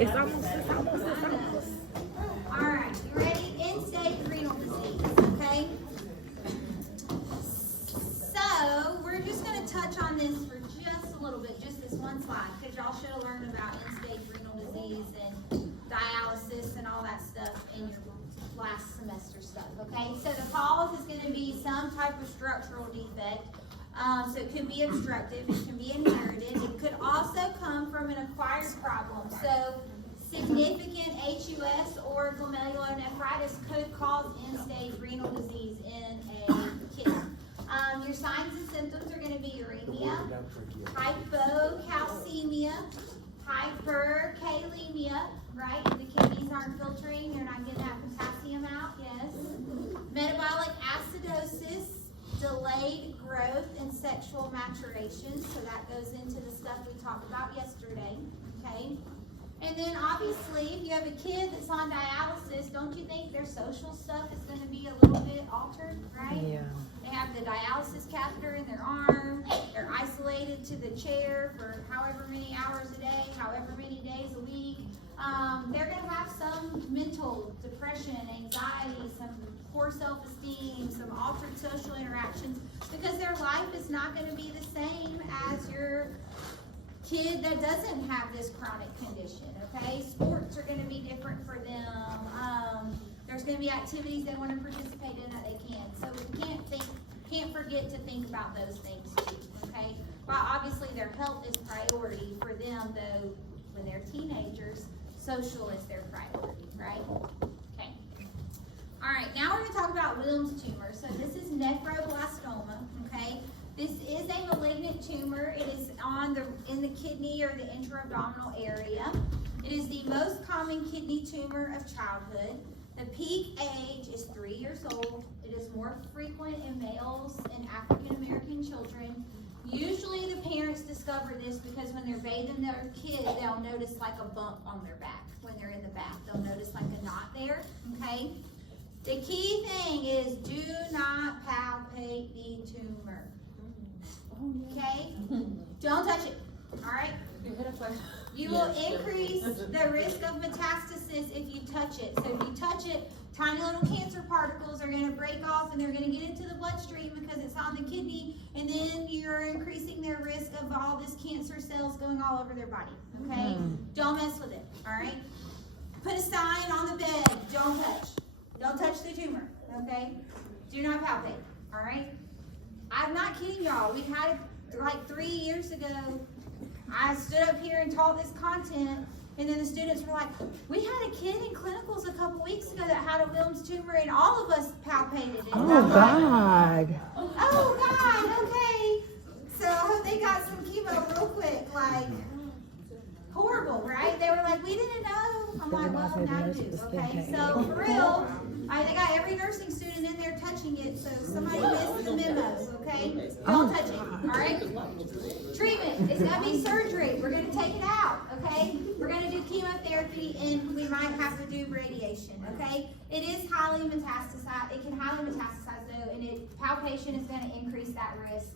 It's almost. All right, you ready? End-stage renal disease, okay? So, we're just going to touch on this for just a little bit, just this one slide, because y'all should have learned about end-stage renal disease and dialysis and all that stuff in your last semester stuff, okay? So, the cause is going to be some type of structural defect. So it could be obstructive, it can be inherited, it could also come from an acquired problem. So significant HUS or glomerulonephritis could cause end-stage renal disease in a kid. Your signs and symptoms are going to be uremia, hypocalcemia, hyperkalemia, right? The kidneys aren't filtering, they're not getting that potassium out, yes. Metabolic acidosis, delayed growth and sexual maturation, so that goes into the stuff we talked about yesterday, okay? And then obviously, if you have a kid that's on dialysis, don't you think their social stuff is going to be a little bit altered, right? Yeah. They have the dialysis catheter in their arm, they're isolated to the chair for however many hours a day, however many days a week. They're going to have some mental depression, anxiety, some poor self-esteem, some altered social interactions, because their life is not going to be the same as your kid that doesn't have this chronic condition, okay? Sports are going to be different for them. There's going to be activities they want to participate in that they can't. So we can't forget to think about those things too, okay? While obviously their health is priority for them, though, when they're teenagers, social is their priority, right? Okay. All right, now we're going to talk about Wilms tumor. So this is nephroblastoma, okay? This is a malignant tumor. It is in the kidney or the intra-abdominal area. It is the most common kidney tumor of childhood. The peak age is 3 years old. It is more frequent in males and African American children. Usually the parents discover this because when they're bathing their kid, they'll notice like a bump on their back. When they're in the bath, they'll notice like a knot there, okay? The key thing is do not palpate the tumor, okay? Don't touch it, all right? You will increase the risk of metastasis if you touch it. So if you touch it, tiny little cancer particles are going to break off and they're going to get into the bloodstream because it's on the kidney, and then you're increasing their risk of all this cancer cells going all over their body, okay? Don't mess with it, all right? Put a sign on the bed, don't touch. Don't touch the tumor, okay? Do not palpate, all right? I'm not kidding y'all. We had it like 3 years ago. I stood up here and taught this content, and then the students were like, we had a kid in clinicals a couple weeks ago that had a Wilms tumor, and all of us palpated it. Oh, God. Oh, God, okay. So I hope they got some chemo real quick, like, horrible, right? They were like, we didn't know. I'm like, well, now you do, okay? So, for real, they got every nursing student in there touching it, so somebody missed the memos, okay? Don't touch it, all right? Treatment, it's going to be surgery. We're going to take it out, okay? We're going to do chemotherapy, and we might have to do radiation, okay? It is highly metastasized. It can highly metastasize, though, and palpation is going to increase that risk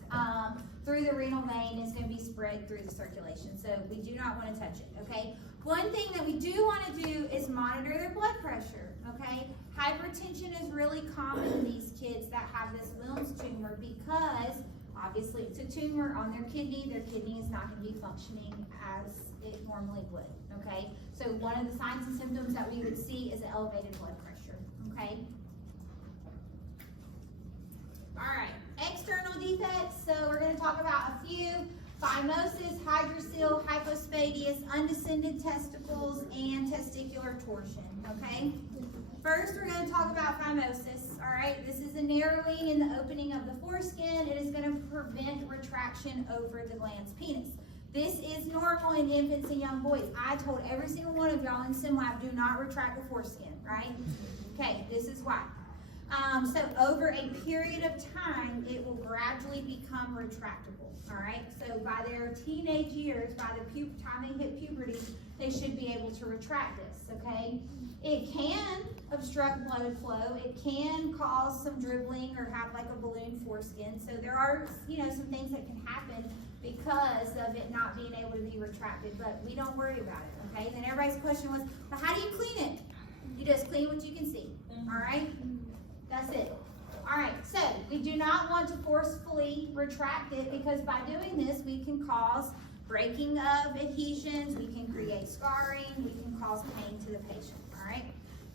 through the renal vein. It's going to be spread through the circulation, so we do not want to touch it, okay? One thing that we do want to do is monitor their blood pressure, okay? Hypertension is really common in these kids that have this Wilms tumor because obviously it's a tumor on their kidney is not going to be functioning as it normally would, okay? So one of the signs and symptoms that we would see is an elevated blood pressure, okay? All right, external defects. So we're going to talk about a few: phimosis, hydrocele, hypospadias, undescended testicles, and testicular torsion, okay? First, we're going to talk about phimosis, all right? This is a narrowing in the opening of the foreskin. It is going to prevent retraction over the glans penis. This is normal in infants and young boys. I told every single one of y'all in SimLab, do not retract the foreskin, right? Okay, this is why. So over a period of time, it will gradually gradually become retractable, all right? So by their teenage years, by the time they hit puberty, they should be able to retract this, okay? It can obstruct blood flow. It can cause some dribbling or have like a balloon foreskin. So there are, some things that can happen because of it not being able to be retracted, but we don't worry about it, okay? Then everybody's question was, well, how do you clean it? You just clean what you can see, all right? That's it. All right, so we do not want to forcefully retract it because by doing this, we can cause breaking of adhesions, we can create scarring, we can cause pain to the patient, all right?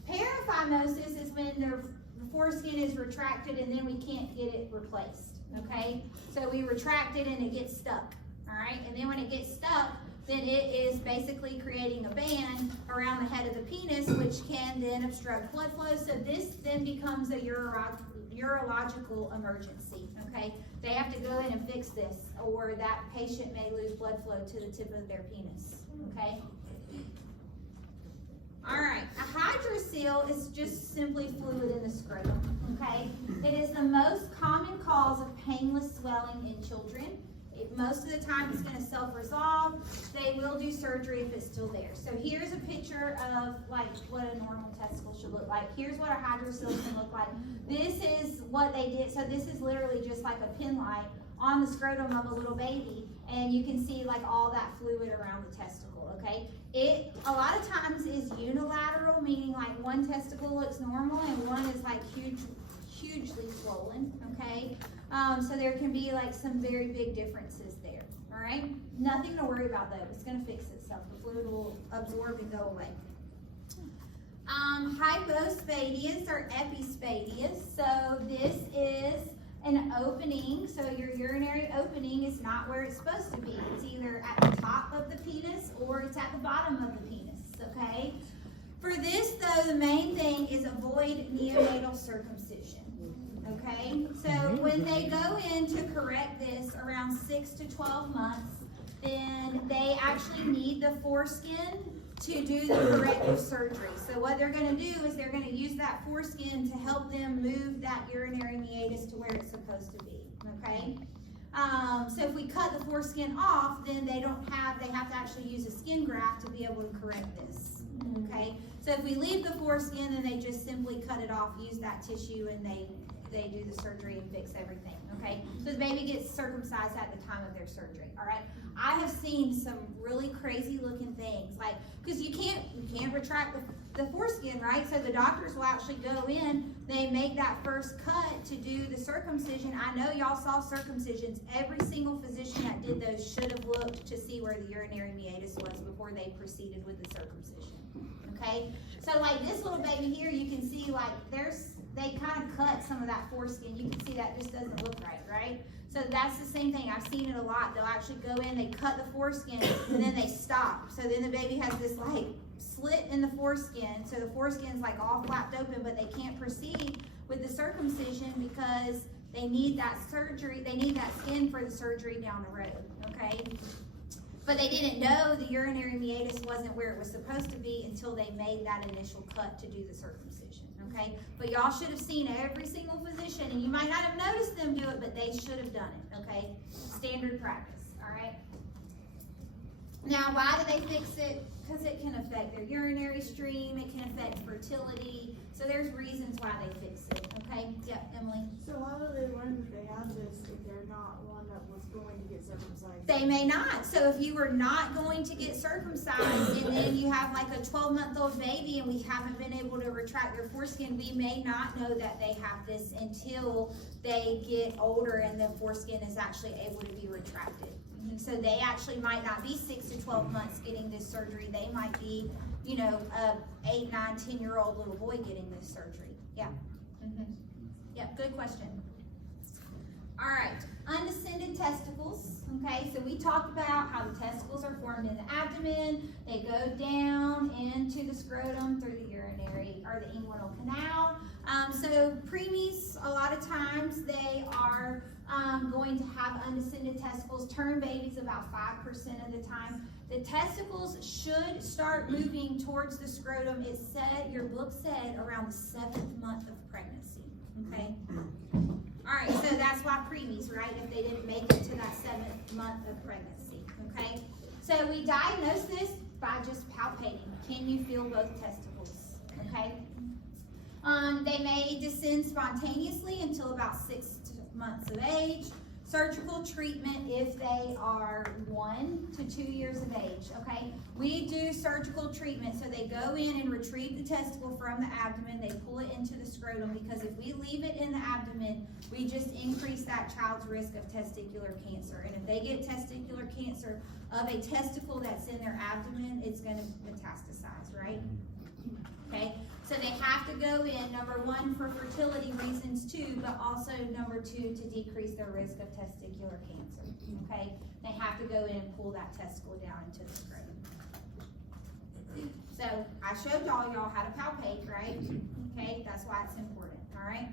Paraphimosis is when the foreskin is retracted and then we can't get it replaced, okay? So we retract it and it gets stuck, all right? And then when it gets stuck, then it is basically creating a band around the head of the penis, which can then obstruct blood flow. So this then becomes a urological emergency, okay? They have to go in and fix this, or that patient may lose blood flow to the tip of their penis, okay? All right, a hydrocele is just simply fluid in the scrotum, okay? It is the most common cause of painless swelling in children. Most of the time it's going to self-resolve. They will do surgery if it's still there. So here's a picture of like what a normal testicle should look like. Here's what a hydrocele can look like. This is what they did. So this is literally just like a pin light on the scrotum of a little baby, and you can see like all that fluid around the testicle, okay? It a lot of times is unilateral, meaning like one testicle looks normal and one is like hugely swollen, okay? So there can be like some very big differences there, all right? Nothing to worry about though, it's gonna fix itself. The fluid will absorb and go away. Hypospadias or epispadias. So this is an opening, so your urinary opening is not where it's supposed to be. It's either at the top of the penis or it's at the bottom of the penis, okay? For this though, the main thing is avoid neonatal circumcision. Okay, so when they go in to correct this around 6 to 12 months, then they actually need the foreskin to do the corrective surgery. So what they're going to do is they're going to use that foreskin to help them move that urinary meatus to where it's supposed to be. Okay, so if we cut the foreskin off, then they have to actually use a skin graft to be able to correct this. Okay, so if we leave the foreskin, then they just simply cut it off, use that tissue, and they do the surgery and fix everything, okay? So the baby gets circumcised at the time of their surgery, all right? I have seen some really crazy looking things, like, because you can't retract the foreskin, right? So the doctors will actually go in, they make that first cut to do the circumcision. I know y'all saw circumcisions. Every single physician that did those should have looked to see where the urinary meatus was before they proceeded with the circumcision, okay? So like this little baby here, you can see like they kind of cut some of that foreskin. You can see that just doesn't look right, right? So that's the same thing. I've seen it a lot. They'll actually go in, they cut the foreskin, and then they stop. So then the baby has this like slit in the foreskin. So the foreskin's like all flapped open, but they can't proceed with the circumcision because they need that surgery. They need that skin for the surgery down the road, okay? But they didn't know the urinary meatus wasn't where it was supposed to be until they made that initial cut to do the circumcision, okay? But y'all should have seen every single physician, and you might not have noticed them do it, but they should have done it, okay? Standard practice, all right? Now, why do they fix it? Because it can affect their urinary stream, it can affect fertility, so there's reasons why they fix it, okay? Yep, Emily? So how do they learn that they have this if they're not one that was going to get circumcised? They may not. So if you were not going to get circumcised and then you have like a 12-month-old baby and we haven't been able to retract their foreskin, we may not know that they have this until they get older and the foreskin is actually able to be retracted. So they actually might not be 6 to 12 months getting this surgery. They might be, a 8, 9, 10-year-old little boy getting this surgery. Yeah. Yeah, good question. All right, undescended testicles. Okay, so we talked about how the testicles are formed in the abdomen. They go down into the scrotum through the urinary or the inguinal canal. So preemies, a lot of times they are going to have undescended testicles. Term babies about 5% of the time. The testicles should start moving towards the scrotum. It said, your book said, around the 7th month of pregnancy. Okay. All right, so that's why preemies, right? If they didn't make it to that 7th month of pregnancy, okay? So we diagnose this by just palpating. Can you feel both testicles, okay? They may descend spontaneously until about 6 months of age. Surgical treatment if they are 1 to 2 years of age, okay? We do surgical treatment, so they go in and retrieve the testicle from the abdomen, they pull it into the scrotum, because if we leave it in the abdomen, we just increase that child's risk of testicular cancer. And if they get testicular cancer of a testicle that's in their abdomen, it's gonna metastasize, right? Okay? So they have to go in, number 1, for fertility reasons too, but also number 2, to decrease their risk of testicular cancer, okay? They have to go in and pull that testicle down into the scrotum. So I showed y'all how to palpate, right? Okay, that's why it's important, all right?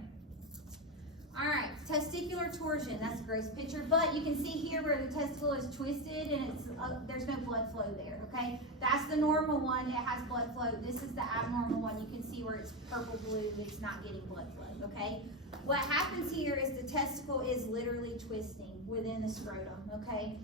All right, testicular torsion, that's a gross picture, but you can see here where the testicle is twisted and it's there's no blood flow there, okay? That's the normal one, it has blood flow. This is the abnormal one. You can see where it's purple blue, it's not getting blood flow, okay? What happens here is the testicle is literally twisting within the scrotum, okay?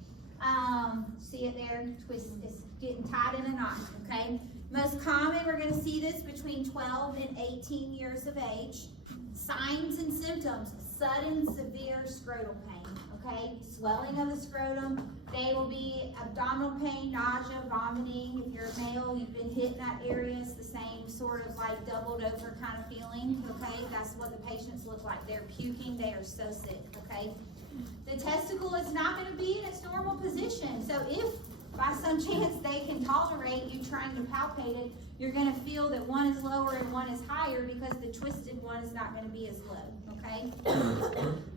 See it there? Twist, it's getting tied in a knot, okay? Most common, we're gonna see this between 12 and 18 years of age. Signs and symptoms: sudden severe scrotal pain, okay? Swelling of the scrotum. They will be abdominal pain, nausea, vomiting. If you're a male, you've been hit in that area, it's the same sort of like doubled over kind of feeling, okay? That's what the patients look like. They're puking, they are so sick, okay? The testicle is not gonna be in its normal position. So if by some chance they can tolerate you trying to palpate it, you're gonna feel that one is lower and one is higher because the twisted one is not gonna be as low, okay?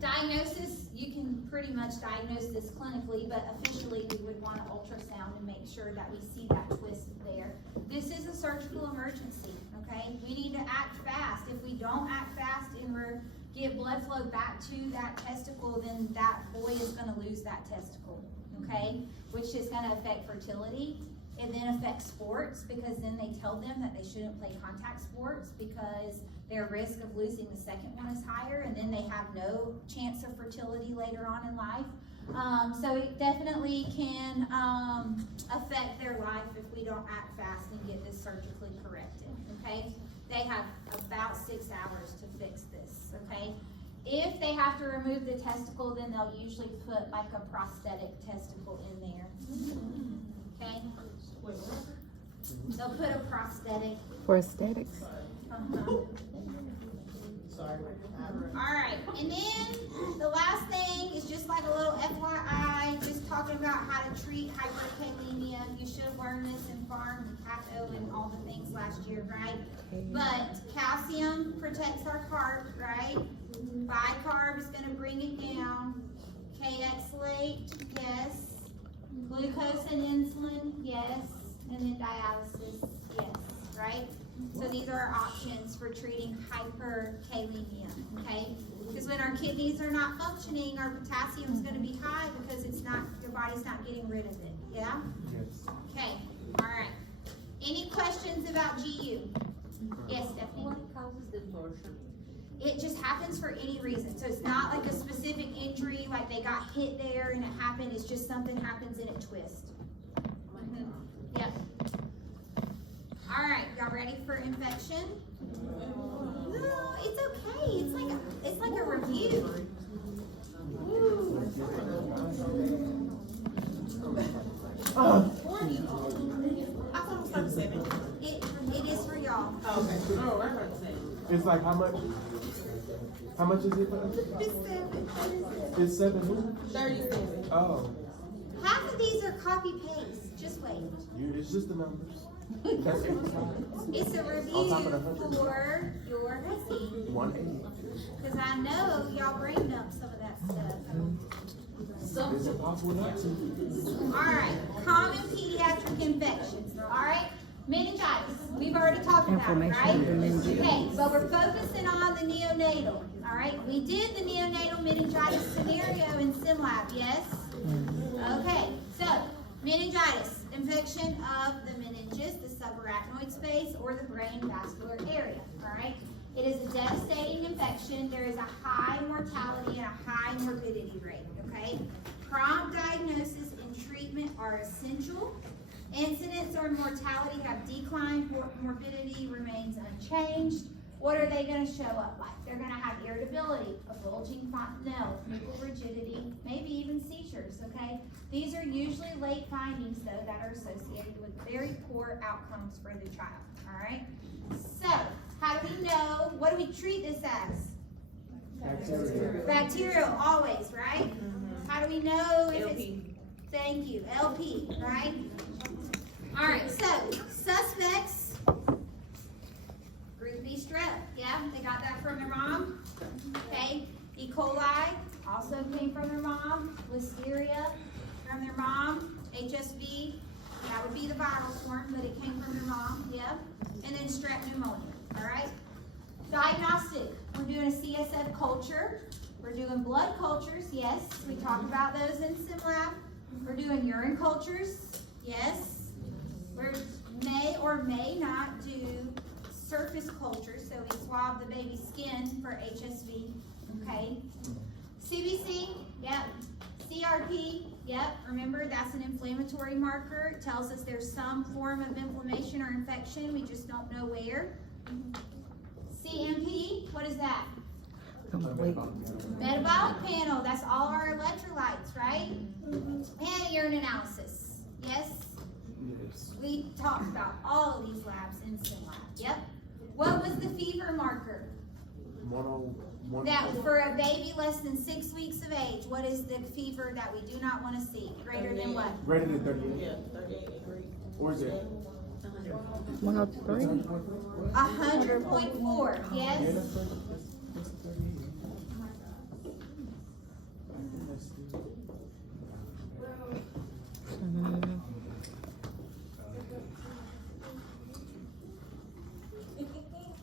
Diagnosis, you can pretty much diagnose this clinically, but officially we would want to ultrasound and make sure that we see that twist there. This is a surgical emergency, okay? We need to act fast. If we don't act fast and get blood flow back to that testicle, then that boy is gonna lose that testicle, okay? Which is gonna affect fertility. It then affects sports, because then they tell them that they shouldn't play contact sports because their risk of losing the second one is higher, and then they have no chance of fertility later on in life. So it definitely can affect their life if we don't act fast and get this surgically corrected, okay? They have about 6 hours to fix this, okay? If they have to remove the testicle, then they'll usually put like a prosthetic testicle in there, okay? They'll put a prosthetic. For aesthetics. Alright, and then the last thing is just like a little FYI, just talking about how to treat hyperkalemia. You should have learned this in pharm and cato and all the things last year, right? But calcium protects our carbs, right? Bicarb is going to bring it down. K-exalate, yes. Glucose and insulin, yes. And then dialysis, yes, right? So these are our options for treating hyperkalemia, okay? Because when our kidneys are not functioning, our potassium is going to be high because it's not, your body's not getting rid of it, yeah? Yes. Okay, all right. Any questions about GU? Yes, Stephanie? What causes the torsion? It just happens for any reason. So it's not like a specific injury, like they got hit there and it happened. It's just something happens and it twists. Yep. All right, y'all ready for infection? No, it's okay. It's like a review. Woo. I thought it was 37. It is for y'all. Okay. Oh, I heard say. It's like how much? How much is it for us? It's 7. It's 7. 37. Oh, Half of these are copy paste. Just wait. it's just the numbers. That's it. It's a review On top of the 100. for your receipt. 180. Because I know y'all brain dumped some of that stuff. Is it possible not to? Alright, common pediatric infections. Alright, meningitis. We've already talked about it, right? Okay, but we're focusing on the neonatal. Alright, we did the neonatal meningitis scenario in SimLab, yes? Okay, so meningitis, infection of the meninges, the subarachnoid space, or the brain vascular area. Alright, It is a devastating infection. There is a high mortality and a high morbidity rate, okay? Prompt diagnosis and treatment are essential. Incidence or mortality have declined, morbidity remains unchanged. What are they going to show up like? They're going to have irritability, a bulging fontanelle, nipple rigidity, maybe even seizures, okay? These are usually late findings, though, that are associated with very poor outcomes for the child, all right? So, how do we know, what do we treat this as? Bacterial, always, right? How do we know if it's, thank you, LP, right? All right, so, suspects, Group B strep, yeah, they got that from their mom, okay? E. coli, also came from their mom. Listeria, from their mom. HSV, that would be the viral form, but it came from their mom, yeah? And then strep pneumonia, all right? Diagnostic, we're doing a CSF culture. We're doing blood cultures, yes. We talked about those in SimLab. We're doing urine cultures, yes. We may or may not do surface cultures, so we swab the baby's skin for HSV, okay? CBC, yep. CRP, yep. Remember, that's an inflammatory marker. It tells us there's some form of inflammation or infection. We just don't know where. CMP, what is that? Metabolic panel, that's all our electrolytes, right? And a urine analysis, yes? Yes. We talked about all of these labs in SimLab, yep. What was the fever marker? That for a baby less than 6 weeks of age, what is the fever that we do not want to see? Greater than what? Greater than 38? Yeah, 38 degree. Or is it? 103. 100.4, Yeah, yes? that's 38. That's 38. I think that's the-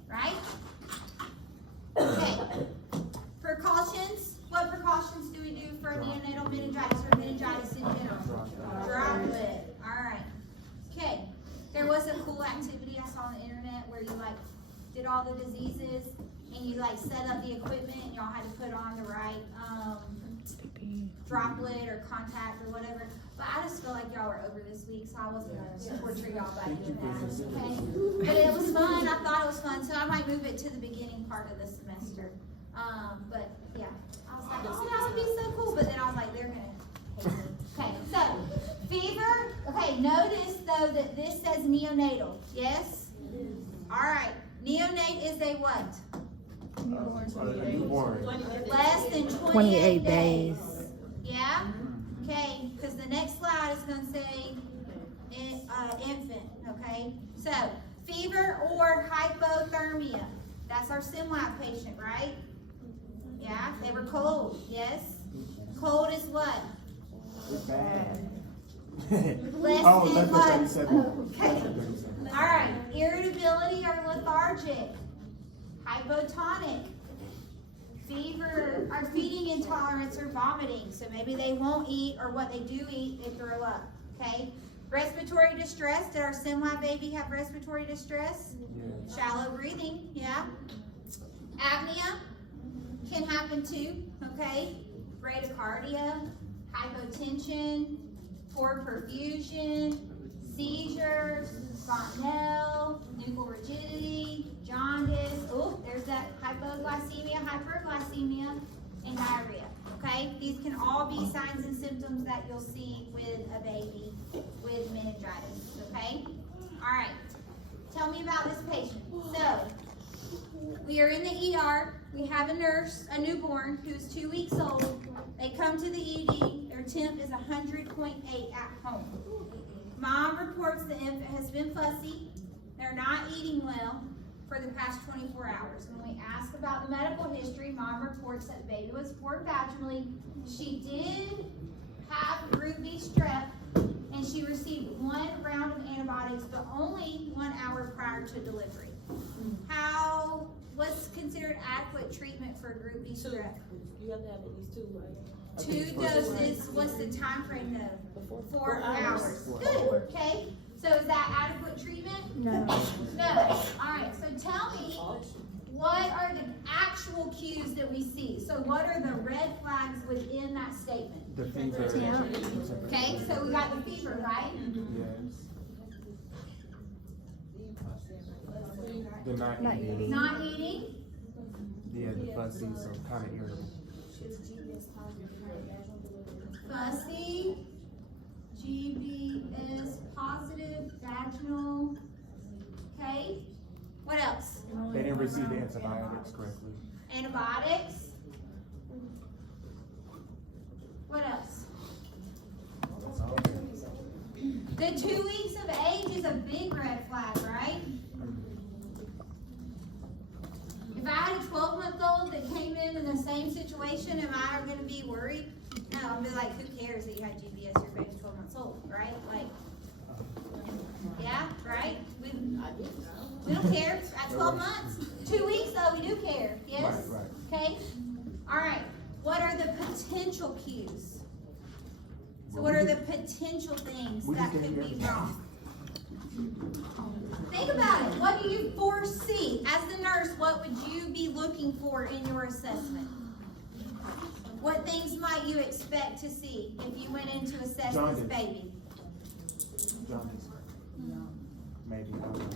Right? Okay. Precautions. What precautions do we do for neonatal meningitis or meningitis in general? Droplet. All right. Okay. There was a cool activity I saw on the internet where you like did all the diseases and you like set up the equipment and y'all had to put on the right droplet or contact or whatever. But I just feel like y'all were over this week, so I wasn't gonna torture y'all by doing that. Okay. But it was fun. I thought it was fun, so I might move it to the beginning part of the semester. But yeah, I was like, oh, that would be so cool. But then I was like, they're gonna hate me. Okay, so fever. Okay, notice though that this says neonatal. Yes. All right. Neonate is a what? Newborn. Less than 28 days. Yeah? Okay, because the next slide is going to say infant, okay? So, fever or hypothermia. That's our SimLab patient, right? Yeah, they were cold, yes? Cold is what? It's bad. Less Oh, than less than what? 37. Okay. All right, irritability or lethargic. Hypotonic. Fever or feeding intolerance or vomiting. So maybe they won't eat, or what they do eat, they throw up. Okay? Respiratory distress. Did our SimLab baby have respiratory distress? Yeah. Shallow breathing, yeah. Apnea can happen too, okay? Bradycardia, hypotension, poor perfusion, seizures, fontanelle, nipple rigidity, jaundice. Oh, there's that hypoglycemia, hyperglycemia, and diarrhea. Okay? These can all be signs and symptoms that you'll see with a baby with meningitis. Okay? All right. Tell me about this patient. So, we are in the ER. We have a nurse, a newborn, who's 2 weeks old. They come to the ED. Their temp is 100.8 at home. Mom reports the infant has been fussy. They're not eating well for the past 24 hours. When we ask about the medical history, Mom reports that the baby was born vaginally. She did have Group B strep, and she received 1 round of antibiotics, but only 1 hour prior to delivery. What's considered adequate treatment for Group B strep? You have to have at least 2, right? 2 doses. What's the time frame though? 4 hours. Four Good. hours. Okay. So is that adequate treatment? No. No. All right. So tell me, what are the actual cues that we see? So what are the red flags within that statement? The fever. Okay, so we got the fever, right? Yes. The not eating. Not eating, Yeah, the fussy, so kind of irritable. fussy, GBS positive, vaginal. Okay, what else? They didn't receive the antibiotics correctly. Antibiotics. What else? That's all. The 2 weeks of age is a big red flag, right? If I had a 12-month-old that came in the same situation, am I going to be worried? No, I'll be like, who cares that you had GBS, your baby's 12 months old, right? Like, yeah, right? We don't care at 12 months. 2 weeks though, we do care, yes? Right. Okay? All right, what are the potential cues? So what are the potential things that could be wrong? Think about it. What do you foresee? As the nurse, what would you be looking for in your assessment? What things might you expect to see if you went in to assess Jaundice. this baby? Jaundice. Maybe. I don't know.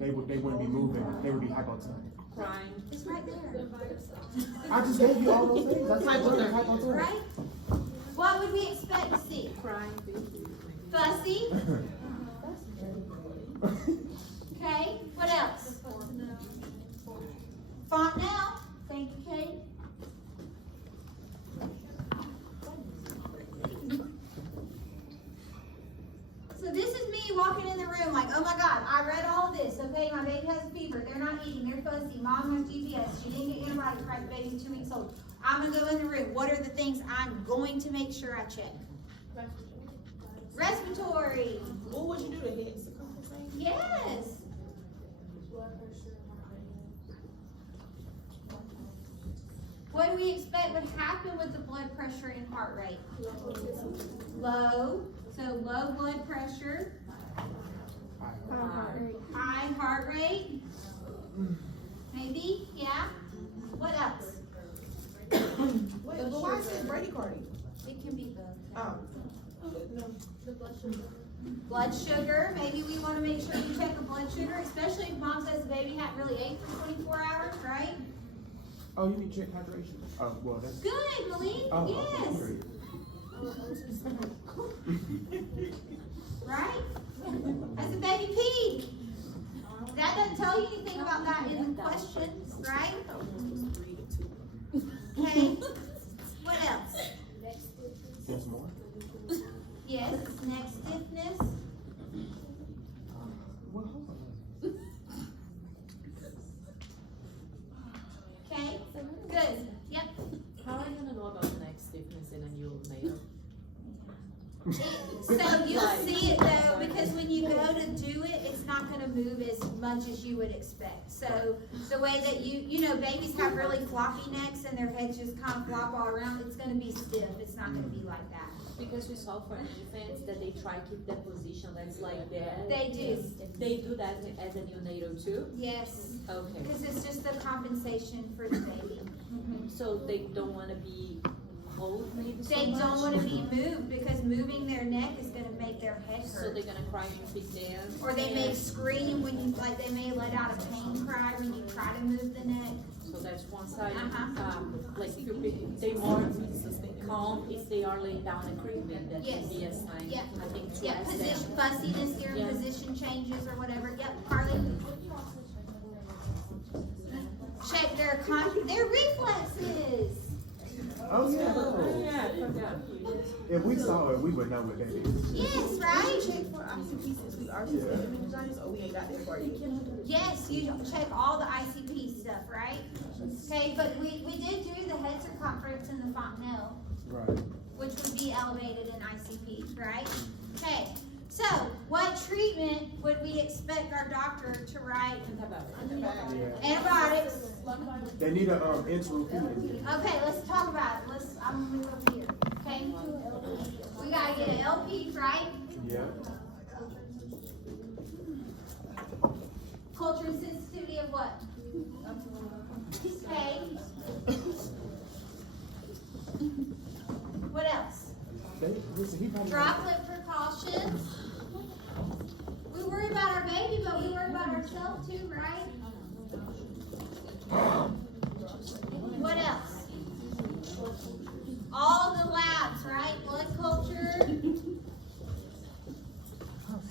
They wouldn't be moving. They would be hypotonic. Crying. It's right there. I just gave you all those things. That's hypotonic. Right? What would we expect to see? Crying. Fussy. Okay. What else? Fontanelle. Thank you, Kate. So this is me walking in the room like, oh my God, I read all this. Okay, my baby has a fever. They're not eating. They're fuzzy. Mom has GPS. She didn't get antibiotics right. The baby's 2 weeks old. I'm gonna go in the room. What are the things I'm going to make sure I check? Respiratory. What would you do to head circumference? Yes. What do we expect would happen with the blood pressure and heart rate? Low. So low blood pressure, high heart rate. Maybe, yeah. What else? Wait, but why is it bradycardia? It can be both. Oh. Blood sugar, maybe we want to make sure we check the blood sugar, especially if mom says the baby hadn't really ate for 24 hours, right? Oh, you need check hydration. Oh, well, that's. Good, Malik, Oh, yes. okay, Right? As a baby peed. That doesn't tell you anything about that in the questions, right? Okay. What else? There's more? Yes, neck stiffness. Well, hold on. Okay, good. Yep. How are you gonna know about neck stiffness in a neonatal? So you'll see it though, because when you go to do it, it's not gonna move as much as you would expect. So the way that you know, babies have really floppy necks and their heads just kind of flop all around, it's gonna be stiff. It's not gonna be like that. Because we saw for infants that they try to keep the position that's like that. They do. They do that as a neonatal too? Yes, Okay. because it's just the compensation for the baby. So they don't wanna be hold maybe so They much? don't want to be moved because moving their neck is going to make their head So hurt. they're gonna cry in the big dance? Or they may scream when you, like they may let out a pain cry when you try to move the neck. So that's one side, Uh-huh. like if they more calm if they are laying down a crib, that Yes. can be a sign, Yeah. I think, to Yeah, ask position, them. fussiness during Yeah. position changes or whatever. Yep, Carly. Check their their reflexes. Oh, yeah. Yeah, If we saw it, we would know what that is. Yes, right? Check for ICP since we are suspended meningitis, or we ain't got that for you. Yes, you check all the ICP stuff, right? Okay, but we did do the head circumference in the Fontanelle, Right. which would be elevated in ICP, right? Okay, so what treatment would we expect our doctor to write? Yeah. Antibiotics. They need a enteral feeding. Okay, let's talk about it. I'm gonna move over here. Okay, we gotta get an LP, right? Yeah. Culture sensitivity what? Okay. What else? Listen, he probably. Droplet precautions. We worry about our baby, but we worry about ourselves too, right? What else? All the labs, right? Blood culture,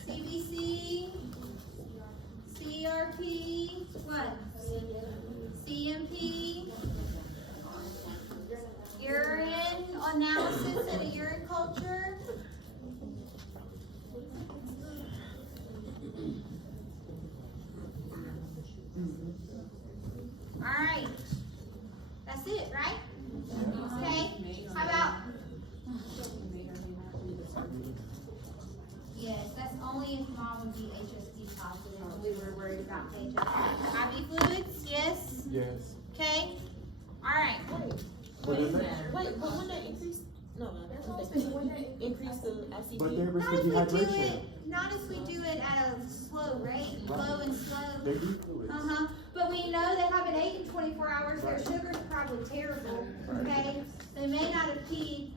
CBC, CRP, what? CMP, urine analysis and a urine culture. All right, that's it, right? Okay, how about? Yes, that's only if mom would be HSD positive. We were worried about HSD. IV fluids, yes? Yes. Okay, all right. What is that? Wait, but when they increase, no, that's what they increase the ICP. But they're risk Not of if we do dehydration. it, not if we do it at a slow rate, low and slow. They do fluids. But we know they haven't ate in 24 hours, their sugar's probably terrible, okay? They may not have peed.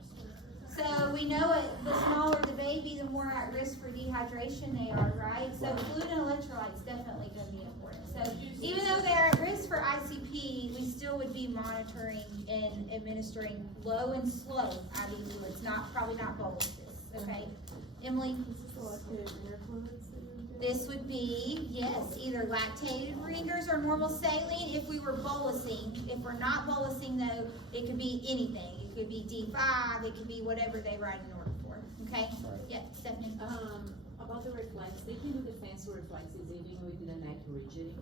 So we know it, the smaller the baby, the more at risk for dehydration they are, right? So fluid and electrolytes definitely gonna be important. So even though they're at risk for ICP, we still would be monitoring and administering low and slow IV fluids, probably not boluses, okay? Emily? This would be, yes, either lactated ringers or normal saline if we were bolusing. If we're not bolusing though, it could be anything. It could be D5, it could be whatever they write an order for, okay? Yeah, Stephanie? About the reflex, they can do the fancial reflexes even with the neck rigidity.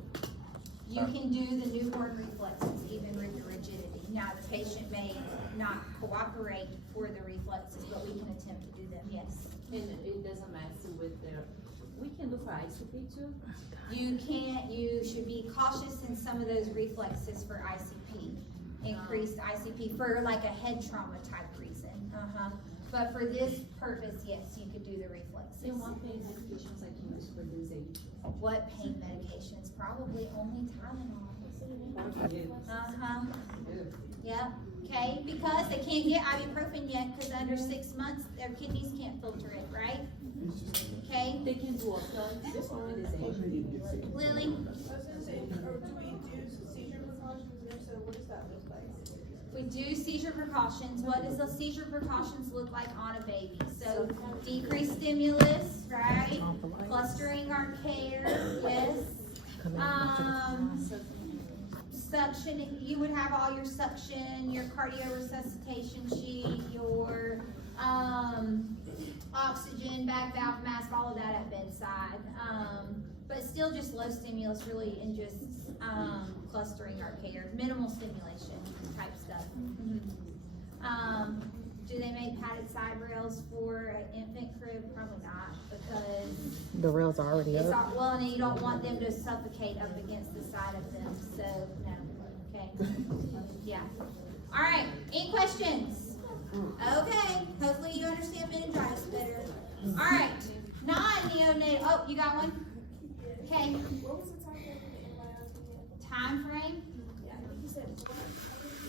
You can do the newborn reflexes even with the rigidity. Now, the patient may not cooperate for the reflexes, but we can attempt to do them, yes. And it doesn't mess with the, we can do for ICP too. You should be cautious in some of those reflexes for ICP, increased ICP for like a head trauma type reason. But for this purpose, yes, you could do the reflexes. And what pain medications I can use for this age? What pain medications? Probably only Tylenol. Yep. Okay, because they can't get ibuprofen yet because under 6 months their kidneys can't filter it, right? Okay. They can do a this one with this age. Lily? I was gonna say, or do we do seizure precautions, and if so, what does that look like? We do seizure precautions. What does the seizure precautions look like on a baby? So decreased stimulus, right? Clustering our care, yes. Suction, you would have all your suction, your cardio resuscitation sheet, your oxygen, bag valve mask, all of that at bedside. But still just low stimulus really and just clustering our care, minimal stimulation type stuff. Do they make padded side rails for an infant crib? Probably not, because The rails are already it's up. well, and you don't want them to suffocate up against the side of them, so no. Okay. Yeah. All right. Any questions? Okay. Hopefully you understand meningitis better. All right. Non-neonatal. Oh, you got one? Okay. What was the time frame for the antibiotic again? Time frame? Yeah, I think you said 4.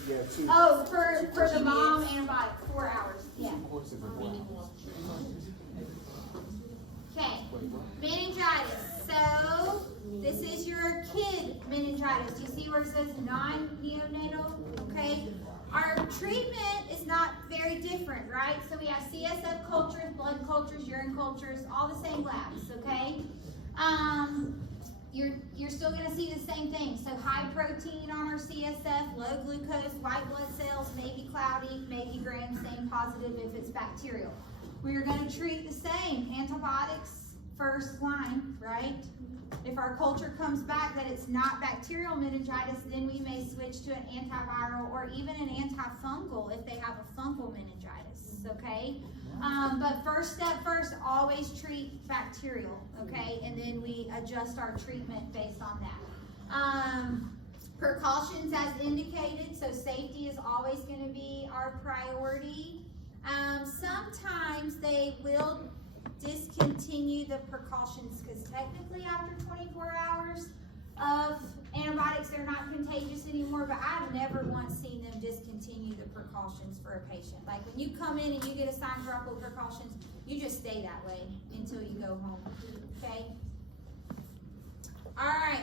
Yeah, 2. Oh, for the mom antibiotic, 4 hours. Yeah. Courses of one. Okay. Meningitis. So this is your kid meningitis. You see where it says non-neonatal? Okay. Our treatment is not very different, right? So we have CSF cultures, blood cultures, urine cultures, all the same labs, okay? You're still gonna see the same thing. So high protein on our CSF, low glucose, white blood cells, maybe cloudy, maybe gram-stain positive if it's bacterial. We are gonna treat the same, antibiotics first line, right? If our culture comes back that it's not bacterial meningitis, then we may switch to an antiviral or even an antifungal if they have a fungal meningitis, okay? But first step first, always treat bacterial, okay? And then we adjust our treatment based on that. Precautions as indicated, so safety is always gonna be our priority. Sometimes they will discontinue the precautions because technically after 24 hours, of antibiotics. They're not contagious anymore, but I've never once seen them discontinue the precautions for a patient. Like when you come in and you get assigned droppable precautions, you just stay that way until you go home, okay? All right,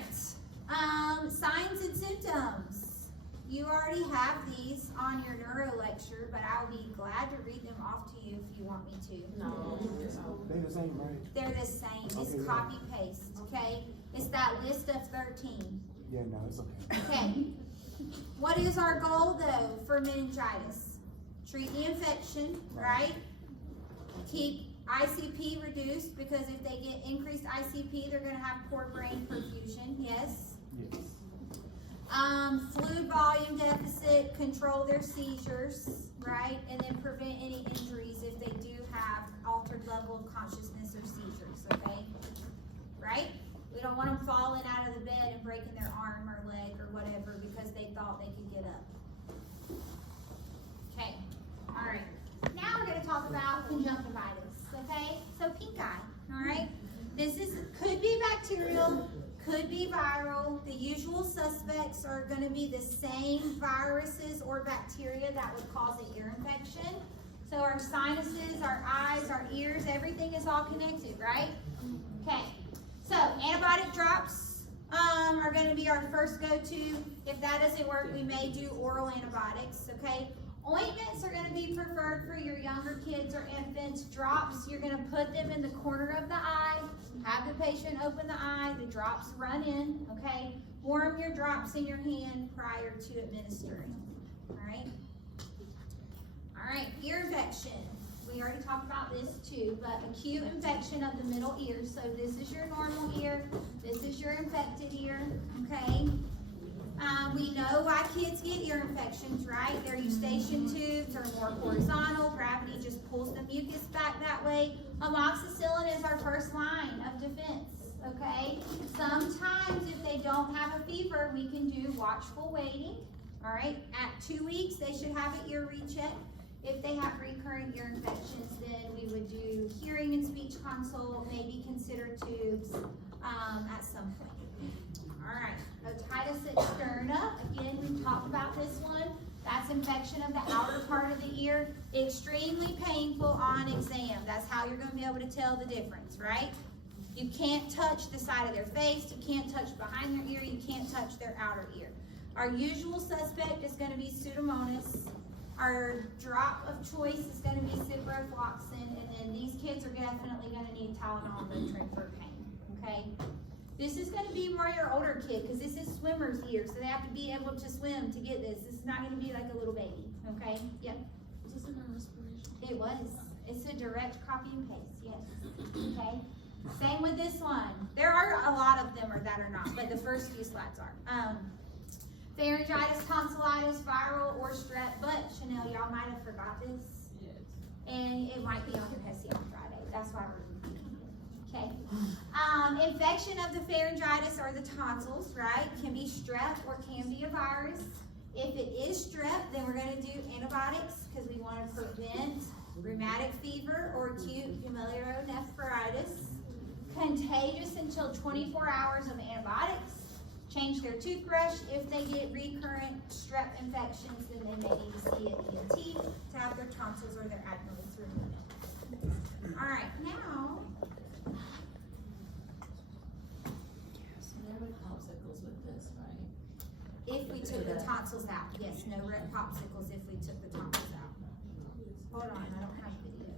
signs and symptoms. You already have these on your neuro lecture, but I'll be glad to read them off to you if you want me to. No. They the same, right? They're the same, it's Okay, yeah. copy paste, okay? It's that list of 13. Yeah, no, it's okay. Okay. What is our goal though for meningitis? Treat the infection, right? Keep ICP reduced, because if they get increased ICP, they're gonna have poor brain perfusion, yes? Yes. Fluid volume deficit, control their seizures, right? And then prevent any injuries if they do have altered level of consciousness or seizures, okay? Right? We don't want them falling out of the bed and breaking their arm or leg or whatever because they thought they could get up. Okay, all right. Now we're gonna talk about conjunctivitis, okay? So pink eye, all right? This could be bacterial, could be viral. The usual suspects are gonna be the same viruses or bacteria that would cause an ear infection. So our sinuses, our eyes, our ears, everything is all connected, right? Okay. So antibiotic drops are going to be our first go-to. If that doesn't work, we may do oral antibiotics, okay? Ointments are going to be preferred for your younger kids or infants. Drops, you're going to put them in the corner of the eye, have the patient open the eye, the drops run in, okay? Warm your drops in your hand prior to administering, all right? All right, ear infection. We already talked about this too, but acute infection of the middle ear. So this is your normal ear, this is your infected ear, okay? We know why kids get ear infections, right? Their eustachian tubes are more horizontal, gravity just pulls the mucus back that way. Amoxicillin is our first line of defense, okay? Sometimes if they don't have a fever, we can do watchful waiting, all right? At 2 weeks, they should have an ear recheck. If they have recurrent ear infections, then we would do hearing and speech consult, maybe consider tubes at some point. All right, otitis externa. Again, we've talked about this one. That's infection of the outer part of the ear. Extremely painful on exam. That's how you're going to be able to tell the difference, right? You can't touch the side of their face. You can't touch behind their ear. You can't touch their outer ear. Our usual suspect is going to be Pseudomonas. Our drop of choice is going to be ciprofloxacin, and then these kids are definitely going to need Tylenol and Motrin for pain, okay? This is going to be more your older kid, because this is swimmer's ear, so they have to be able to swim to get this. This is not going to be like a little baby, okay? Yep. Was this in our respiration? It was. It's a direct copy and paste, yes. Okay? Same with this one. There are a lot of them that are not, but the first few slides are. Pharyngitis, tonsillitis, viral, or strep, but Chanel, y'all might have forgot this. Yes. And it might be on your HESI on Friday. That's why we're repeating it. Okay. Infection of the pharyngitis or the tonsils, right? Can be strep or can be a virus. If it is strep, then we're going to do antibiotics because we want to prevent rheumatic fever or acute glomerulonephritis. Contagious until 24 hours of antibiotics. Change their toothbrush. If they get recurrent strep infections, then they may need to see an ENT to have their tonsils or their adenoids removed. All right, now. No red popsicles with this, right? If we took the tonsils out, yes, no red popsicles if we took the tonsils out. Hold on, I don't have video.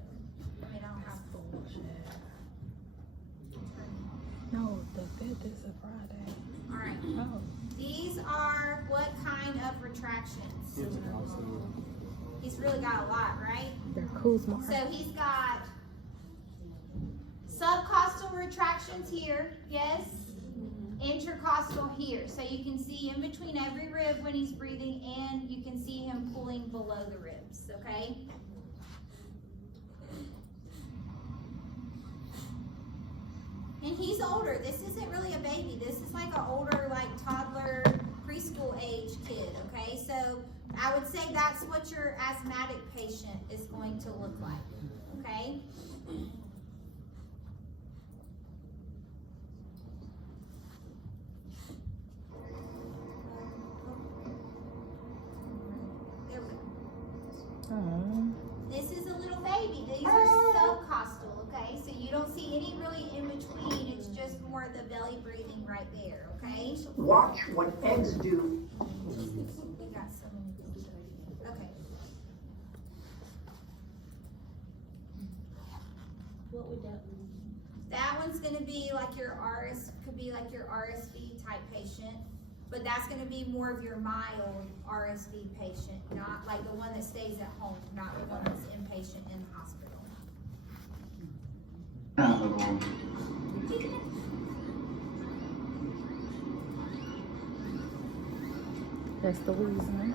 I mean, I don't have full. No, the 5th is a Friday. All right. Oh. These are what kind of retractions? He's really got a lot, right? They're Kuzma. So he's got subcostal retractions here, yes? Intercostal here. So you can see in between every rib when he's breathing, and you can see him pulling below the ribs, okay? And he's older. This isn't really a baby. This is like an older, like toddler, preschool age kid, okay? So I would say that's what your asthmatic patient is going to look like, okay? Oh. This is a little baby. These are subcostal, okay? So you don't see any really in between. It's just more the belly breathing right there, okay? Watch what eggs do. We got some. Okay. What would that be? That one's gonna be like your could be like your RSV type patient, but that's gonna be more of your mild RSV patient, not like the one that stays at home, not the one that's inpatient in the hospital. That's the reason.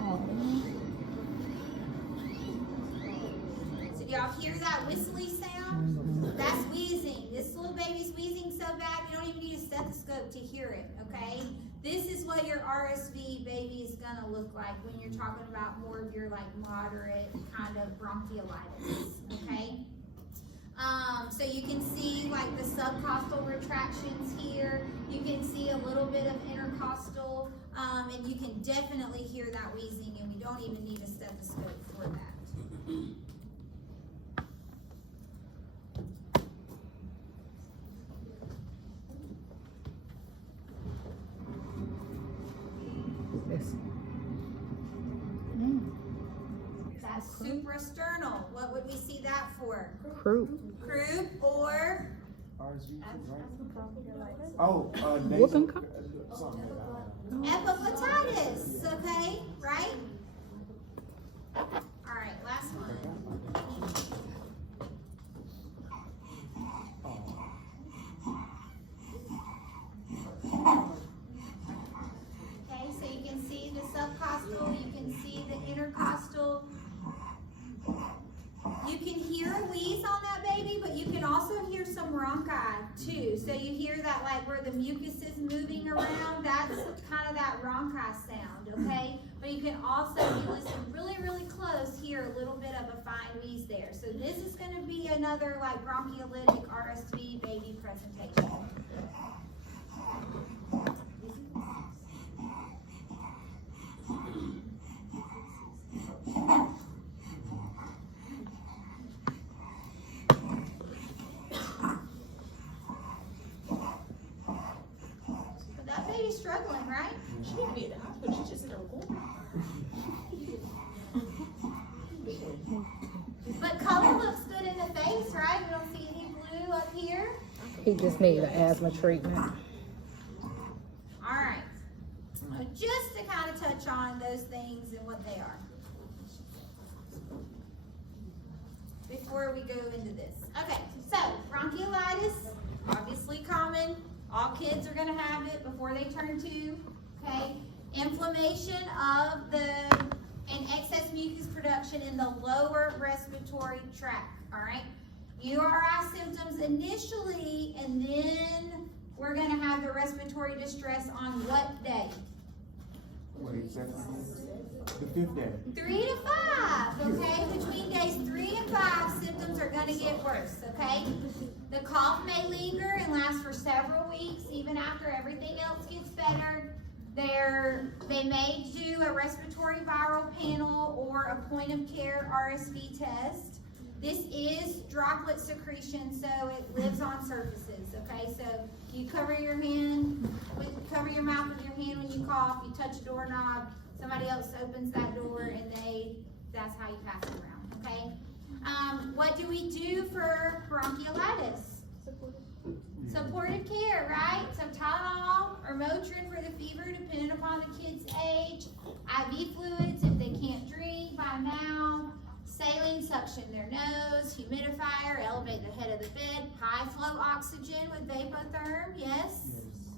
So do y'all hear that whistly sound? That's wheezing. This little baby's wheezing so bad you don't even need a stethoscope to hear it, okay? This is what your RSV baby is gonna look like when you're talking about more of your like moderate kind of bronchiolitis, okay? So you can see like the subcostal retractions here. You can see a little bit of intercostal, and you can definitely hear that wheezing, and we don't even need a stethoscope for that. This. That's suprasternal. What would we see that for? Croup. Croup or RSV, right? Oh, Whooping nasal, cough? something like that. epiglottitis, okay? Right? All right, last one. Okay, so you can see the subcostal, you can see the intercostal. You can hear a wheeze on that baby, but you can also hear some rhonchi too. So you hear that like where the mucus is moving around, that's kind of that rhonchi sound, okay? But you can also, if you listen really, really close, hear a little bit of a fine wheeze there. So this is gonna be another like bronchiolytic RSV baby presentation. But that baby's struggling, right? She didn't be at the hospital, she just in her room. But color looks good in the face, right? We don't see any blue up here. He just needed an asthma treatment. All right. Just to kind of touch on those things and what they are. Before we go into this. Okay, so bronchiolitis, obviously common. All kids are gonna have it before they turn 2, okay? Inflammation of and excess mucus production in the lower respiratory tract, all right? URI symptoms initially, and then we're gonna have the respiratory distress on what day? Wait, that's the 5th day. 3 to 5, okay? Between days 3 and 5, symptoms are gonna get worse, okay? The cough may linger and last for several weeks, even after everything else gets better. They may do a respiratory viral panel or a point of care RSV test. This is droplet secretion, so it lives on surfaces, okay? So you cover your mouth with your hand when you cough, you touch a doorknob, somebody else opens that door, and that's how you pass it around, okay? What do we do for bronchiolitis? Supportive care, right? Some Tylenol or Motrin for the fever, depending upon the kid's age. IV fluids if they can't drink by mouth. Saline suction their nose. Humidifier, elevate the head of the bed. High flow oxygen with Vapotherm, yes?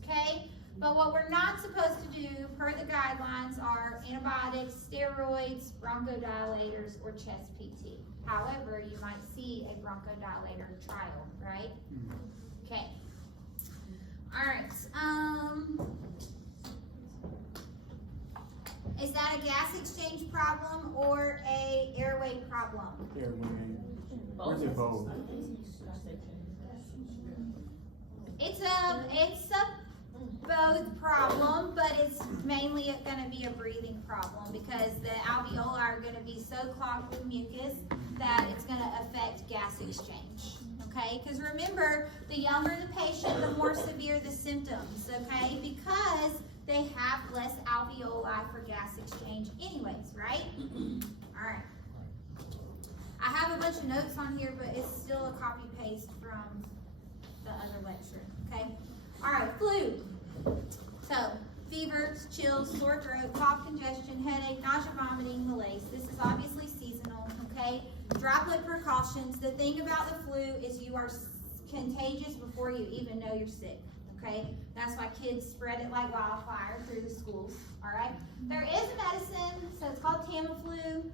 Okay? But what we're not supposed to do, per the guidelines, are antibiotics, steroids, bronchodilators, or chest PT. However, you might see a bronchodilator trial, right? Okay. All right. Is that a gas exchange problem or a airway problem? Airway. Where's it both? It's a both problem, but it's mainly gonna be a breathing problem because the alveoli are gonna be so clogged with mucus that it's gonna affect gas exchange, okay? Because remember, the younger the patient, the more severe the symptoms, okay? Because they have less alveoli for gas exchange anyways, right? All right. I have a bunch of notes on here, but it's still a copy paste from the other lecture, okay? All right, flu. So, fevers, chills, sore throat, cough, congestion, headache, nausea, vomiting, malaise. This is obviously seasonal, okay? Droplet precautions. The thing about the flu is you are contagious before you even know you're sick, okay? That's why kids spread it like wildfire through the schools, all right? There is a medicine, so it's called Tamiflu.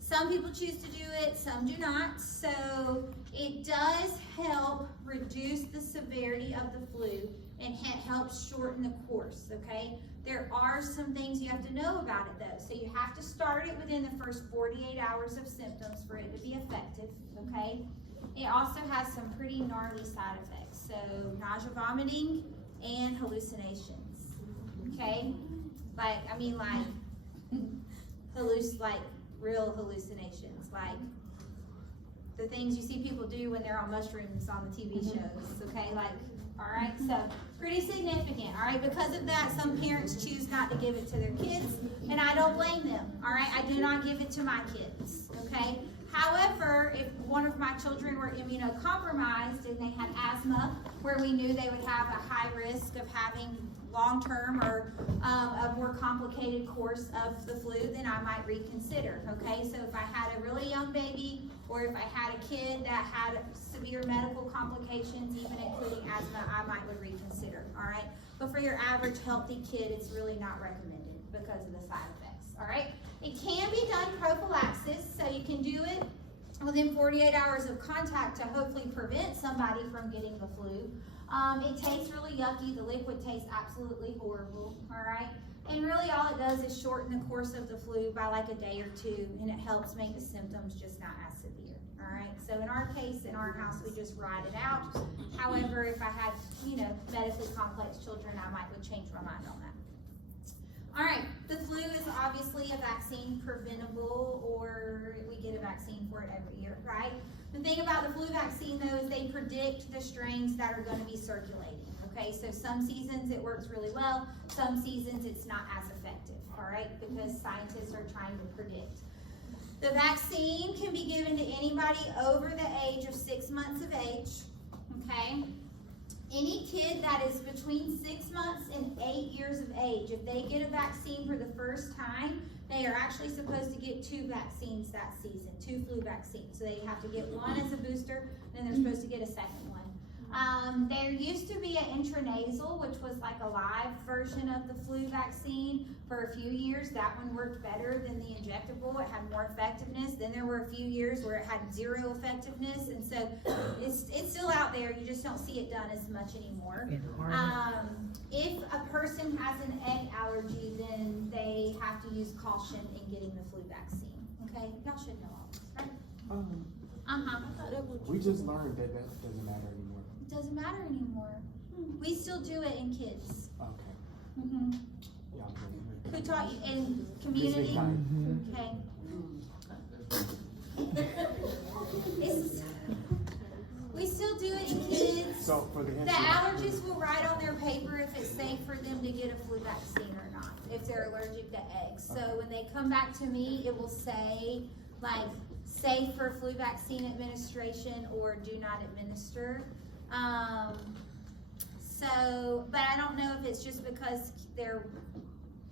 Some people choose to do it, some do not. So it does help reduce the severity of the flu and it helps shorten the course, okay? There are some things you have to know about it though. So you have to start it within the first 48 hours of symptoms for it to be effective, okay? It also has some pretty gnarly side effects. So nausea, vomiting, and hallucinations, okay? Like real hallucinations, like the things you see people do when they're on mushrooms on the TV shows, okay? Like, all right, so pretty significant, all right? Because of that, some parents choose not to give it to their kids, and I don't blame them, all right? I do not give it to my kids, okay? However, if one of my children were immunocompromised and they had asthma, where we knew they would have a high risk of having long-term or a more complicated course of the flu, then I might reconsider, okay? So if I had a really young baby or if I had a kid that had severe medical complications, even including asthma, I would reconsider, all right? But for your average healthy kid, it's really not recommended because of the side effects, all right? It can be done prophylaxis, so you can do it within 48 hours of contact to hopefully prevent somebody from getting the flu. It tastes really yucky. The liquid tastes absolutely horrible, all right? And really all it does is shorten the course of the flu by like a day or two, and it helps make the symptoms just not as severe, all right? So in our case, in our house, we just ride it out. However, if I had, medically complex children, I would change my mind on that. All right, the flu is obviously a vaccine preventable, or we get a vaccine for it every year, right? The thing about the flu vaccine though is they predict the strains that are going to be circulating, okay? So some seasons it works really well, some seasons it's not as effective, all right? Because scientists are trying to predict. The vaccine can be given to anybody over the age of 6 months of age, okay? Any kid that is between 6 months and 8 years of age, if they get a vaccine for the first time, they are actually supposed to get 2 vaccines that season, 2 flu vaccines. So they have to get one as a booster, and they're supposed to get a second one. There used to be an intranasal, which was like a live version of the flu vaccine for a few years. That one worked better than the injectable. It had more effectiveness. Then there were a few years where it had 0 effectiveness. And so it's still out there. You just don't see it done as much anymore. If a person has an egg allergy, then they have to use caution in getting the flu vaccine. Okay? Y'all should know all this, right? We just learned that doesn't matter anymore. It doesn't matter anymore. We still do it in kids. Okay. Mm-hmm. Yeah, Who taught you in community? Okay. We still do it in kids. So for the allergists will write on their paper if it's safe for them to get a flu vaccine or not, if they're allergic to eggs. So when they come back to me, it will say, like, safe for flu vaccine administration or do not administer. But I don't know if it's just because they're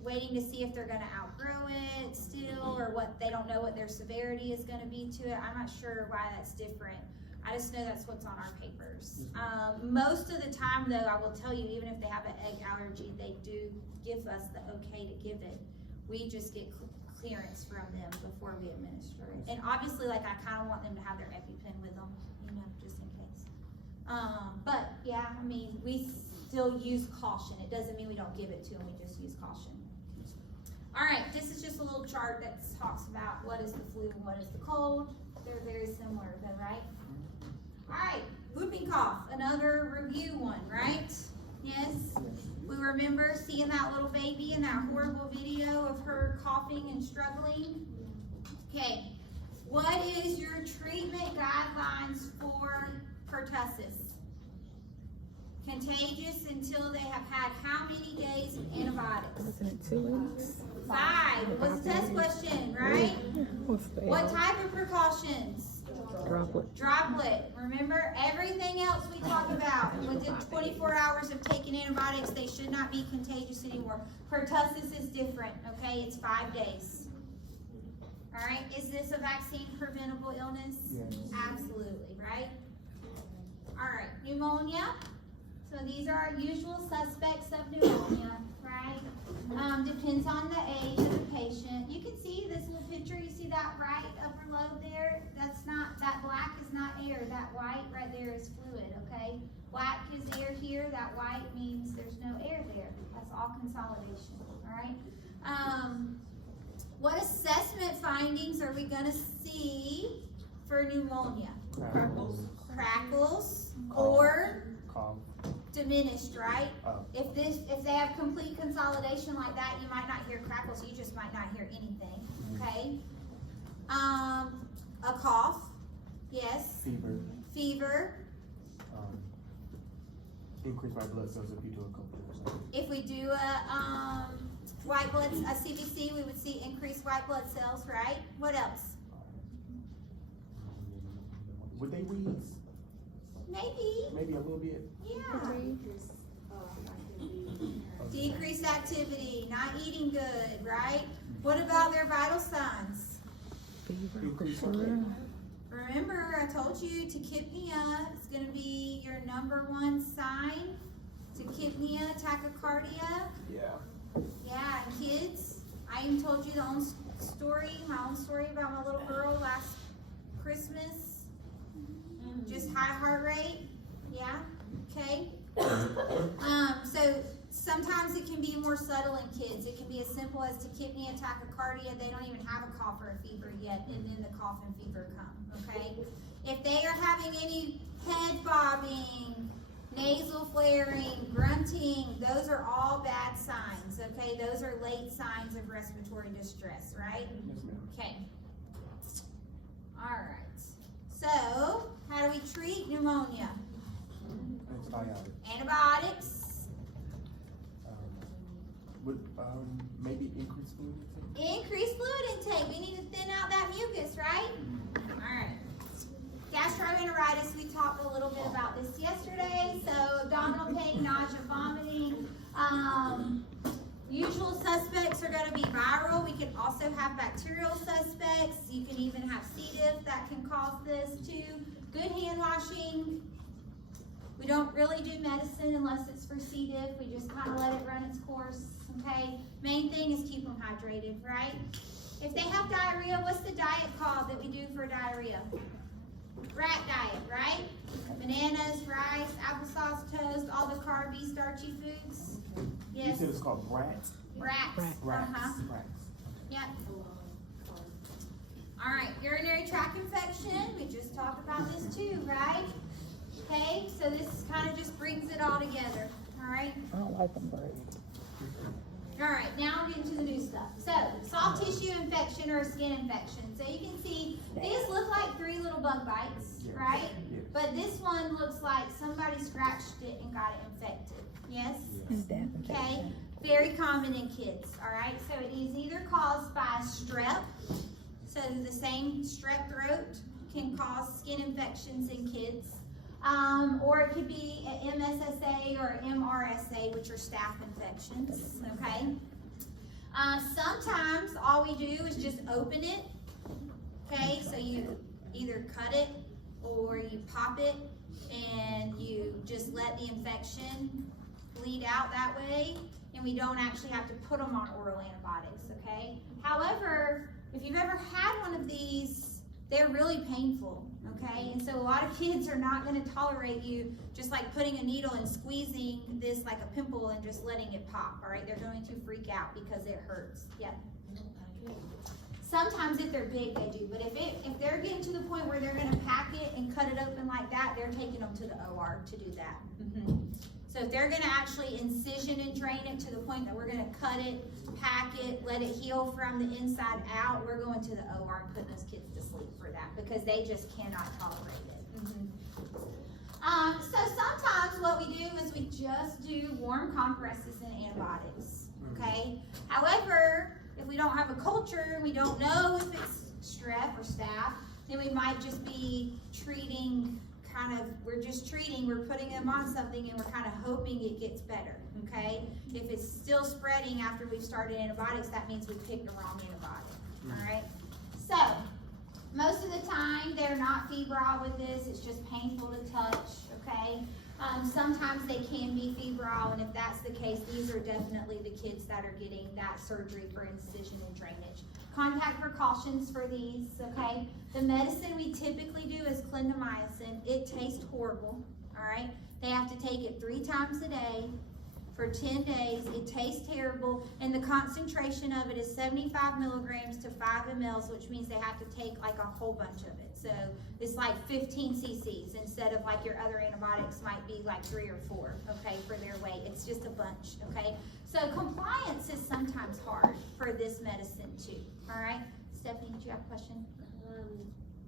waiting to see if they're going to outgrow it still, or what, they don't know what their severity is going to be to it. I'm not sure why that's different. I just know that's what's on our papers. Most of the time though, I will tell you, even if they have an egg allergy, they do give us the okay to give it. We just get clearance from them before we administer it. And obviously, like, I kind of want them to have their EpiPen with them, just in case. But yeah, I mean, we still use caution. It doesn't mean we don't give it to them, we just use caution. All right, this is just a little chart that talks about what is the flu and what is the cold. They're very similar though, right? All right, whooping cough, another review one, right? Yes? We remember seeing that little baby in that horrible video of her coughing and struggling. Okay, what is your treatment guidelines for pertussis? Contagious until they have had how many days of antibiotics? Wasn't it 2 weeks? 5. What's the test question, right? What's the What type of precautions? droplet? Droplet. Remember, everything else we talked about, within 24 hours of taking antibiotics, they should not be contagious anymore. Pertussis is different, okay? It's 5 days. All right, is this a vaccine preventable illness? Yes. Absolutely, right? All right, pneumonia. So these are our usual suspects of pneumonia, right? Depends on the age of the patient. You can see this little picture, you see that right upper lobe there? That's not, that black is not air, that white right there is fluid, okay? Black is air here, that white means there's no air there. That's all consolidation, all right? What assessment findings are we gonna see for pneumonia? Crackles. Crackles or Cough. diminished, right? Oh. If they have complete consolidation like that, you might not hear crackles, you just might not hear anything, okay? A cough, yes. Fever. Increased white blood cells if you do a couple. If we do a white blood, a CBC, we would see increased white blood cells, right? What else? Would they wheeze? Maybe, Maybe a little bit. yeah. Activity. Decreased activity, not eating good, right? What about their vital signs? Fever, Increased for sure. Remember, I told you tachypnea is going to be your #1 sign. Tachypnea, tachycardia. Yeah. Yeah, and kids, I even told you my own story about my little girl last Christmas. Just high heart rate. Yeah, okay. So sometimes it can be more subtle in kids. It can be as simple as tachypnea, tachycardia. They don't even have a cough or a fever yet, and then the cough and fever come, okay? If they are having any head bobbing, nasal flaring, grunting, those are all bad signs, okay? Those are late signs of respiratory distress, right? Yes, ma'am. Okay. All right. So, how do we treat pneumonia? Antibiotic. Antibiotics. Would maybe increase fluid intake? Increase fluid intake. We need to thin out that mucus, right? All right. Gastroenteritis, we talked a little bit about this yesterday. So, abdominal pain, nausea, vomiting. Usual suspects are going to be viral. We can also have bacterial suspects. You can even have C. diff that can cause this too. Good hand washing. We don't really do medicine unless it's for C. diff. We just kind of let it run its course, okay? Main thing is keep them hydrated, right? If they have diarrhea, what's the diet called that we do for diarrhea? Rat diet, right? Bananas, rice, applesauce, toast, all the carby, starchy foods. You Yes. said it's called rats? Rats. Rats. Uh-huh. Rats. Yep. All right, urinary tract infection. We just talked about this too, right? Okay, so this kind of just brings it all together. All right. I don't like them birds. All right, now we're getting to the new stuff. So, soft tissue infection or skin infection. So you can see these look like 3 little bug bites, Yes. right? Yes. But this one looks like somebody scratched it and got it infected. Yes? Okay, very common in kids, all right? So it is either caused by strep, so the same strep throat can cause skin infections in kids, or it could be an MSSA or MRSA, which are staph infections, okay? Sometimes all we do is just open it, okay? So you either cut it or you pop it and you just let the infection bleed out that way, and we don't actually have to put them on oral antibiotics, okay? However, if you've ever had one of these, they're really painful, okay? And so a lot of kids are not gonna tolerate you just like putting a needle and squeezing this like a pimple and just letting it pop, all right? They're going to freak out because it hurts, yep. Sometimes if they're big, they do, but if they're getting to the point where they're gonna pack it and cut it open like that, they're taking them to the OR to do that. So if they're gonna actually incision and drain it to the point that we're gonna cut it, pack it, let it heal from the inside out, we're going to the OR and putting those kids to sleep for that because they just cannot tolerate it. So sometimes what we do is we just do warm compresses and antibiotics, okay? However, if we don't have a culture and we don't know if it's strep or staph, then we might just be treating we're putting them on something and we're kind of hoping it gets better, okay? If it's still spreading after we've started antibiotics, that means we picked the wrong antibiotic, all right? So, most of the time, they're not febrile with this, it's just painful to touch, okay? Sometimes they can be febrile, and if that's the case, these are definitely the kids that are getting that surgery for incision and drainage. Contact precautions for these, okay? The medicine we typically do is clindamycin. It tastes horrible, all right? They have to take it 3 times a day for 10 days. It tastes terrible, and the concentration of it is 75 milligrams to 5 mLs, which means they have to take like a whole bunch of it. So it's like 15 cc's instead of like your other antibiotics might be like 3 or 4, okay, for their weight. It's just a bunch, okay? So compliance is sometimes hard for this medicine too, all right? Stephanie, did you have a question?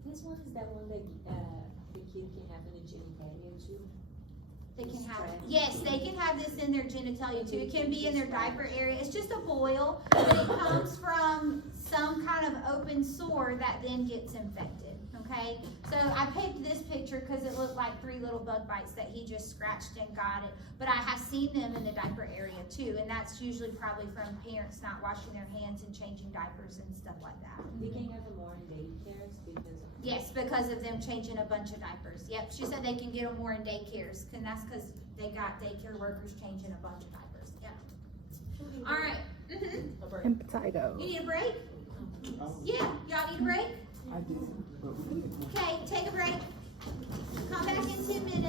This one is that one that the kid can have in the genitalia too. They can have, yes, they can have this in their genitalia too. It can be in their diaper area. It's just a boil, but it comes from some kind of open sore that then gets infected, okay? So I picked this picture because it looked like 3 little bug bites that he just scratched and got it. But I have seen them in the diaper area too, and that's usually probably from parents not washing their hands and changing diapers and stuff like that. They can have them more in daycares because of. Yes, because of them changing a bunch of diapers. Yep, she said they can get them more in daycares, and that's because they got daycare workers changing a bunch of diapers. Yeah. All right. Impetigo. You need a break? Yeah. Y'all need a break? I did, but we didn't. Okay, take a break. Come back in 10 minutes.